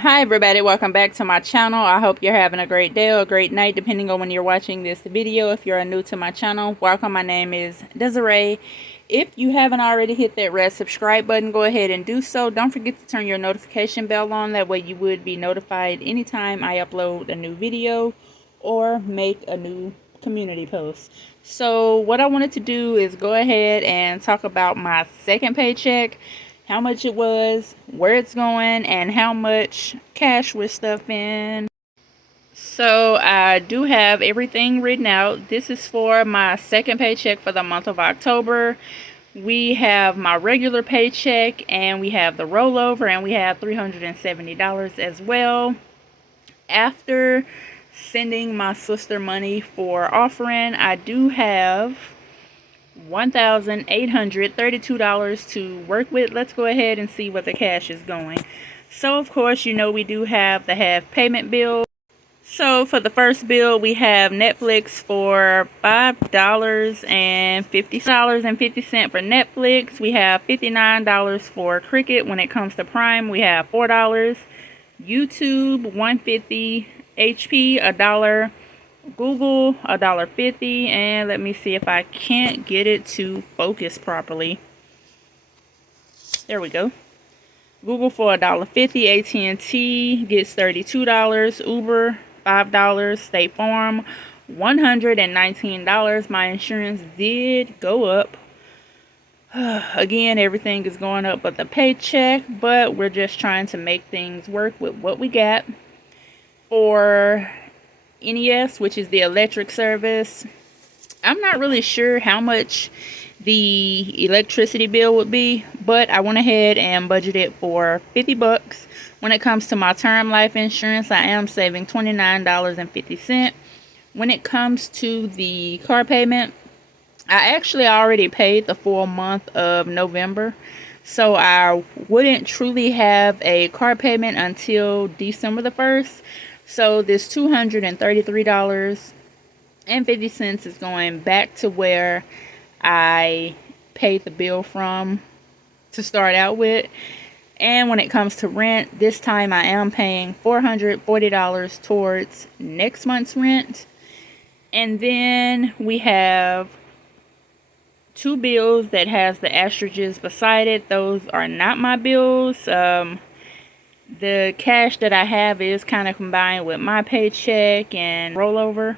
Hi everybody, welcome back to my channel. I hope you're having a great day or a great night depending on when you're watching this video. If you're new to my channel, welcome. My name is Desiree. If you haven't already hit that red subscribe button, go ahead and do so. Don't forget to turn your notification bell on. That way you would be notified anytime I upload a new video or make a new community post. So what I wanted to do is go ahead and talk about my second paycheck, how much it was, where it's going, and how much cash we're stuffing. So I do have everything written out. This is for my second paycheck for the month of October. We have my regular paycheck, and we have the rollover, and we have $370 as well. After sending my sister money for offering, I do have $1,832 to work with. Let's go ahead and see what the cash is going. So of course, you know, we do have the half payment bill. So for the first bill, we have Netflix for $5.50 for Netflix. We have $59 for Cricket. When it comes to Prime, we have $4. YouTube $1.50, HP $1, Google $1.50, and let me see if I can't get it to focus properly. There we go. Google for $1.50, AT&T gets $32, Uber $5, State Farm $119. My insurance did go up. Again, everything is going up but the paycheck, but we're just trying to make things work with what we got. For NES, which is the electric service, I'm not really sure how much the electricity bill would be, but I went ahead and budgeted for $50. When it comes to my term life insurance, I am saving $29.50. When it comes to the car payment, I actually already paid the full month of November, so I wouldn't truly have a car payment until December the 1st. So this $233.50 is going back to where I paid the bill from to start out with. And when it comes to rent, this time I am paying $440 towards next month's rent. And then we have two bills that has the asterisks beside it. Those are not my bills. The cash that I have is kind of combined with my paycheck and rollover.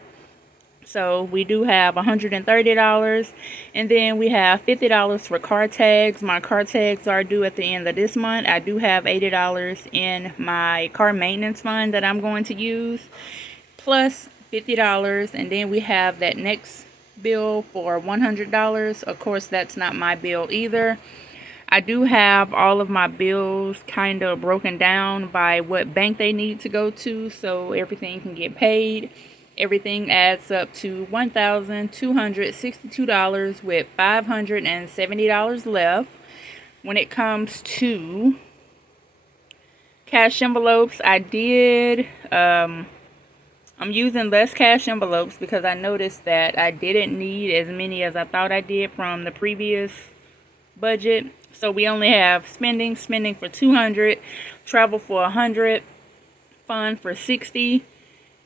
So we do have $130, and then we have $50 for car tags. My car tags are due at the end of this month. I do have $80 in my car maintenance fund that I'm going to use, plus $50, and then we have that next bill for $100. Of course, that's not my bill either. I do have all of my bills kind of broken down by what bank they need to go to, so everything can get paid. Everything adds up to $1,262 with $570 left. When it comes to cash envelopes, I'm using less cash envelopes because I noticed that I didn't need as many as I thought I did from the previous budget. So we only have spending for $200, travel for $100, fun for $60,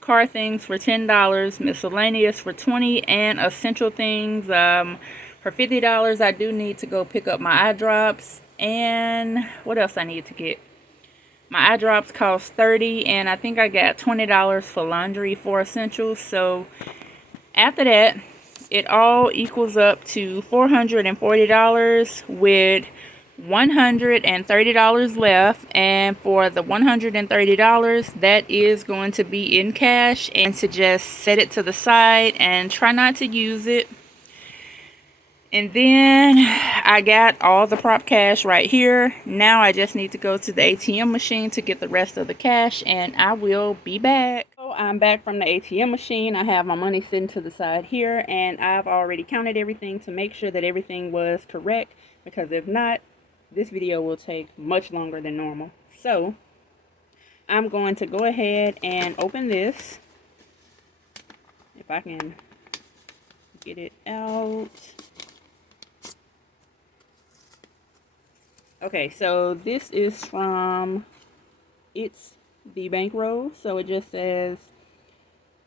car things for $10, miscellaneous for $20, and essential things for $50. I do need to go pick up my eye drops, and what else I need to get? My eye drops cost $30, and I think I got $20 for laundry for essentials. So after that, it all equals up to $440 with $130 left. And for the $130, that is going to be in cash, and to just set it to the side and try not to use it. And then I got all the prop cash right here. Now I just need to go to the ATM machine to get the rest of the cash, and I will be back. So I'm back from the ATM machine. I have my money sitting to the side here, and I've already counted everything to make sure that everything was correct, because if not, this video will take much longer than normal. So I'm going to go ahead and open this, if I can get it out. Okay, so this is from, it's the bankroll. So it just says,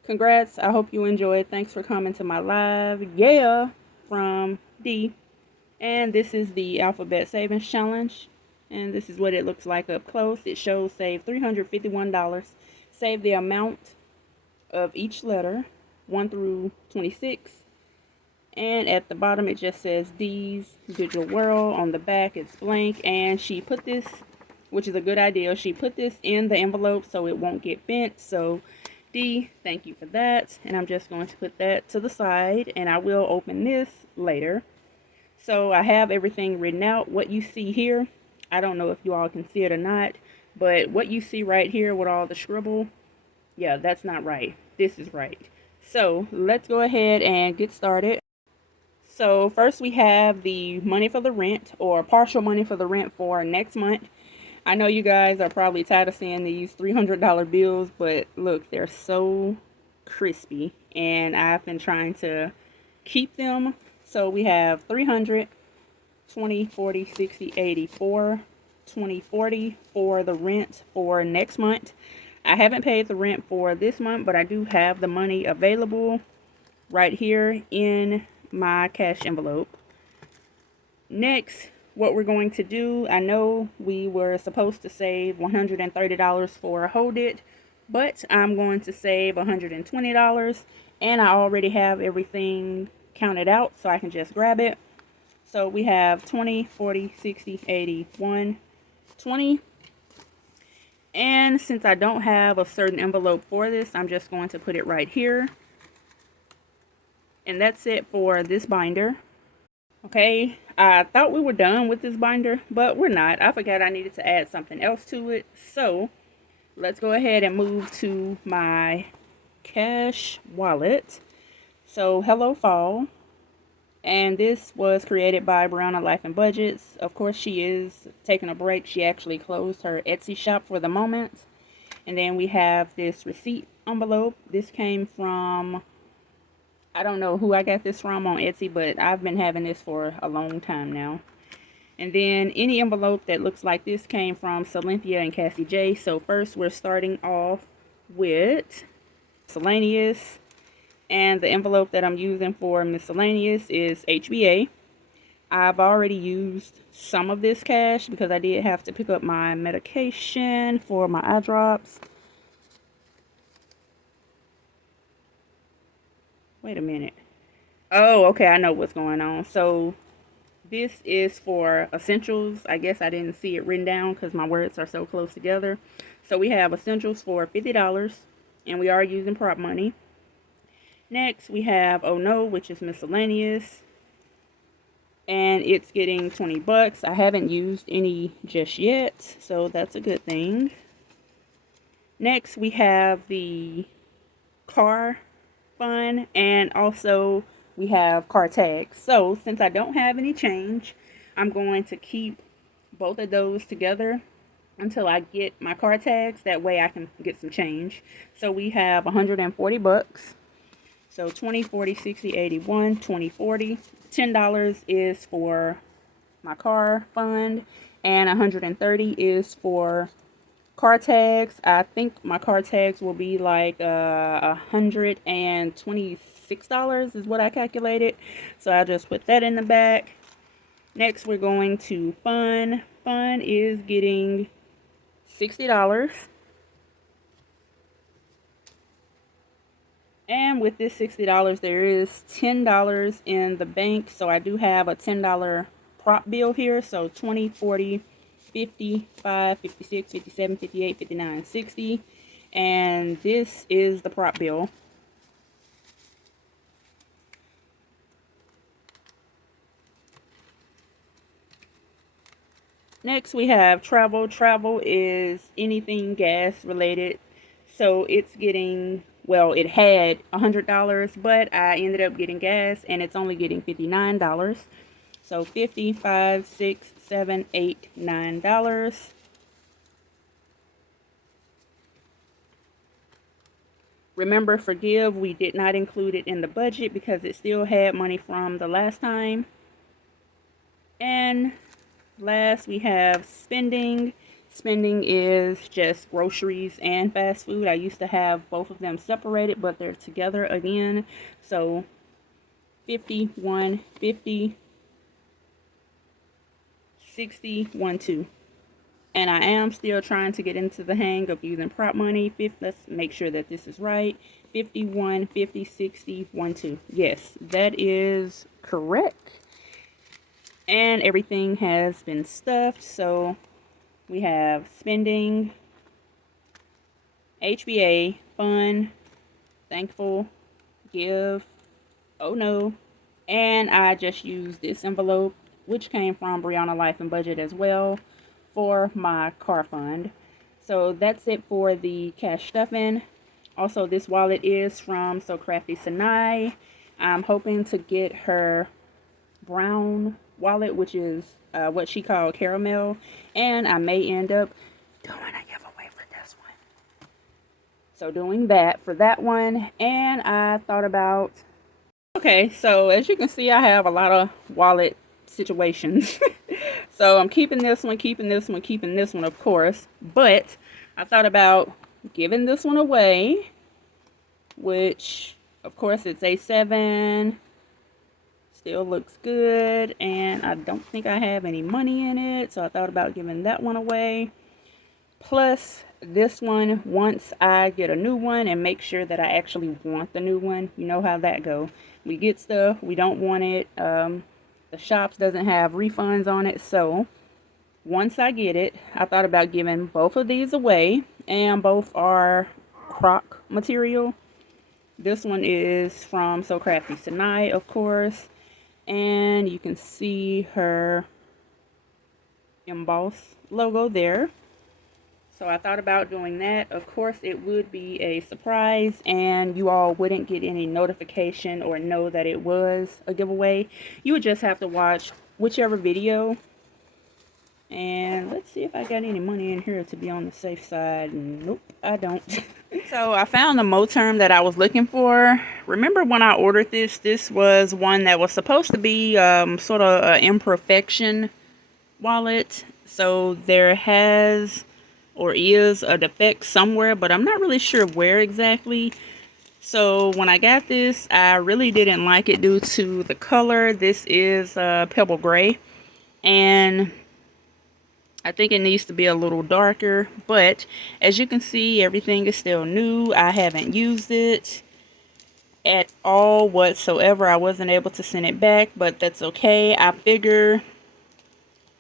congrats, I hope you enjoyed. Thanks for coming to my live. Yeah, from D. And this is the Alphabet Savings Challenge. And this is what it looks like up close. It shows save $351. Save the amount of each letter, 1 through 26. And at the bottom it just says D's Digital World. On the back it's blank. And she put this, which is a good idea, she put this in the envelope so it won't get bent. So D, thank you for that. And I'm just going to put that to the side, and I will open this later. So I have everything written out. What you see here, I don't know if you all can see it or not, but what you see right here with all the scribble, yeah, that's not right. This is right. So let's go ahead and get started. So first we have the money for the rent, or partial money for the rent for next month. I know you guys are probably tired of seeing these $300 bills, but look, they're so crispy, and I've been trying to keep them. So we have 300, 20, 40, 60, 80, 4, 20, 40 for the rent for next month. I haven't paid the rent for this month, but I do have the money available right here in my cash envelope. Next, what we're going to do, I know we were supposed to save $130 for Hold It, but I'm going to save $120, and I already have everything counted out, so I can just grab it. So we have 20, 40, 60, 80, 1, 20. And since I don't have a certain envelope for this, I'm just going to put it right here. And that's it for this binder. Okay, I thought we were done with this binder, but we're not. I forgot I needed to add something else to it. So let's go ahead and move to my cash wallet. So hello fall, and this was created by Brown Life and Budgets. Of course, she is taking a break. She actually closed her Etsy shop for the moment. And then we have this receipt envelope. This came from, I don't know who I got this from on Etsy, but I've been having this for a long time now. And then any envelope that looks like this came from Cynthia and Cassie J. So first we're starting off with miscellaneous. And the envelope that I'm using for miscellaneous is HBA. I've already used some of this cash because I did have to pick up my medication for my eye drops. Wait a minute. Oh, okay, I know what's going on. So this is for essentials. I guess I didn't see it written down because my words are so close together. So we have essentials for $50, and we are using prop money. Next, we have Oh No, which is miscellaneous, and it's getting 20 bucks. I haven't used any just yet, so that's a good thing. Next, we have the car fund, and also we have car tags. So since I don't have any change, I'm going to keep both of those together until I get my car tags. That way I can get some change. So we have 140 bucks. So 20, 40, 60, 81, 20, 40. $10 is for my car fund, and 130 is for car tags. I think my car tags will be like $126 is what I calculated. So I'll just put that in the back. Next, we're going to fun. Fun is getting $60. And with this $60, there is $10 in the bank. So I do have a $10 prop bill here. So 20, 40, 55, 56, 57, 58, 59, 60. And this is the prop bill. Next, we have travel. Travel is anything gas related. So it's getting, well, it had $100, but I ended up getting gas, and it's only getting $59. So $50, $5, $6, $7, $8, $9. Remember, forgive, we did not include it in the budget because it still had money from the last time. And last, we have spending. Spending is just groceries and fast food. I used to have both of them separated, but they're together again. So 51, 50, 60, 1, 2. And I am still trying to get into the hang of using prop money. Let's make sure that this is right. 51, 50, 60, 1, 2. Yes, that is correct. And everything has been stuffed. So we have spending, HBA, fun, thankful, give, oh no. And I just used this envelope, which came from Brianna Life and Budget as well, for my car fund. So that's it for the cash stuffing. Also, this wallet is from So Crafty Sanai. I'm hoping to get her brown wallet, which is what she called caramel, and I may end up doing a giveaway for this one. So doing that for that one. And I thought about, okay, so as you can see, I have a lot of wallet situations. So I'm keeping this one, keeping this one, keeping this one, of course. But I thought about giving this one away, which, of course, it's A7. Still looks good. And I don't think I have any money in it. So I thought about giving that one away. Plus, this one, once I get a new one and make sure that I actually want the new one. You know how that go. We get stuff, we don't want it. The shops doesn't have refunds on it. So once I get it, I thought about giving both of these away. And both are croc material. This one is from So Crafty Tonight, of course. And you can see her emboss logo there. So I thought about doing that. Of course, it would be a surprise and you all wouldn't get any notification or know that it was a giveaway. You would just have to watch whichever video. And let's see if I got any money in here to be on the safe side. Nope, I don't. So I found the Moterm that I was looking for. Remember when I ordered this? This was one that was supposed to be sort of an imperfection wallet. So there has or is a defect somewhere, but I'm not really sure where exactly. So when I got this, I really didn't like it due to the color. This is pebble gray, and I think it needs to be a little darker. But as you can see, everything is still new. I haven't used it at all whatsoever. I wasn't able to send it back, but that's okay. I figure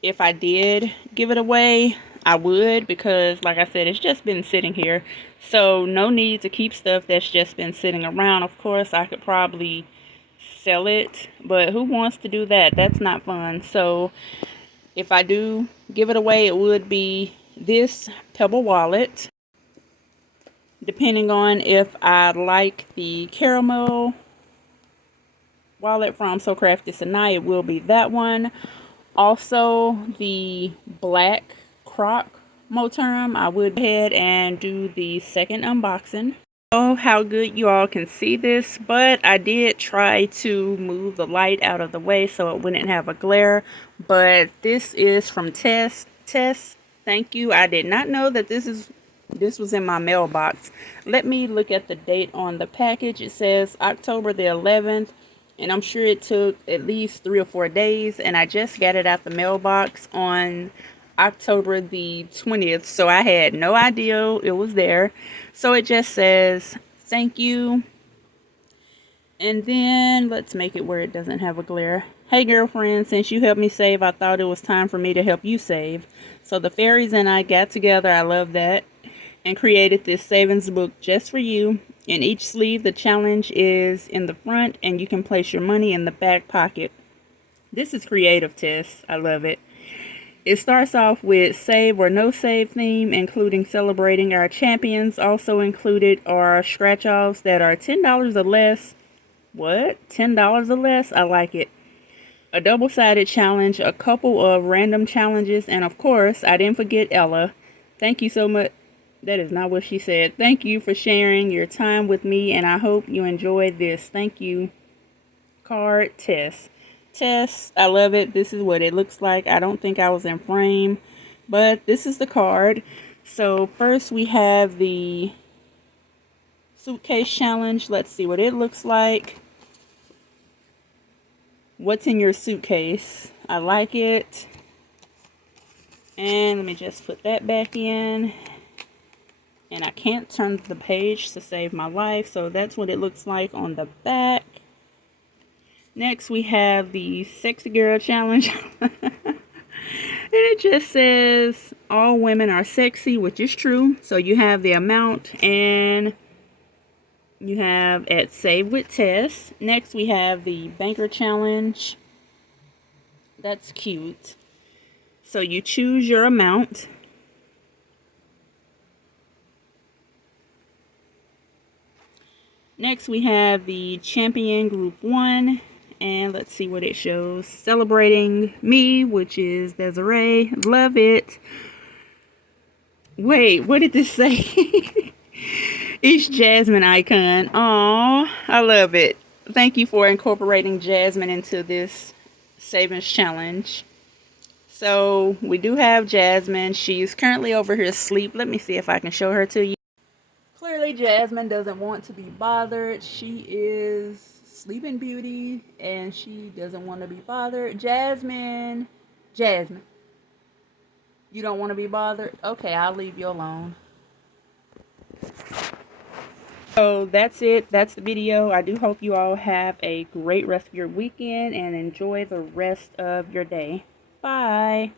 if I did give it away, I would, because like I said, it's just been sitting here. So no need to keep stuff that's just been sitting around. Of course, I could probably sell it, but who wants to do that? That's not fun. So if I do give it away, it would be this pebble wallet. Depending on if I like the caramel wallet from So Crafty Tonight, it will be that one. Also, the black croc Moterm, I would go ahead and do the second unboxing. Oh, how good you all can see this, but I did try to move the light out of the way so it wouldn't have a glare. But this is from Tess. Tess, thank you. I did not know that this was in my mailbox. Let me look at the date on the package. It says October the 11th. And I'm sure it took at least 3 or 4 days. And I just got it out the mailbox on October the 20th. So I had no idea it was there. So it just says, thank you. And then let's make it where it doesn't have a glare. Hey girlfriend, since you helped me save, I thought it was time for me to help you save. So the fairies and I got together. I love that. And created this savings book just for you. In each sleeve, the challenge is in the front, and you can place your money in the back pocket. This is creative, Tess. I love it. It starts off with save or no save theme, including celebrating our champions. Also included are scratch-offs that are $10 or less. What? $10 or less? I like it. A double-sided challenge, a couple of random challenges, and of course, I didn't forget Ella. Thank you so much. That is not what she said. Thank you for sharing your time with me, and I hope you enjoyed this. Thank you. Card, Tess. Tess, I love it. This is what it looks like. I don't think I was in frame. But this is the card. So first we have the suitcase challenge. Let's see what it looks like. What's in your suitcase? I like it. And let me just put that back in. And I can't turn the page to save my life, so that's what it looks like on the back. Next we have the Sexy Girl Challenge. And it just says all women are sexy, which is true. So you have the amount, and you have at Save with Tess. Next we have the Banker Challenge. That's cute. So you choose your amount. Next we have the Champion Group 1. And let's see what it shows. Celebrating me, which is Desiree. Love it. Wait, what did this say? Each Jasmine icon. Aw, I love it. Thank you for incorporating Jasmine into this savings challenge. So we do have Jasmine. She's currently over here asleep. Let me see if I can show her to you. Clearly Jasmine doesn't want to be bothered. She is Sleeping Beauty, and she doesn't want to be bothered. Jasmine, you don't want to be bothered? Okay, I'll leave you alone. So that's it. That's the video. I do hope you all have a great rest of your weekend and enjoy the rest of your day. Bye.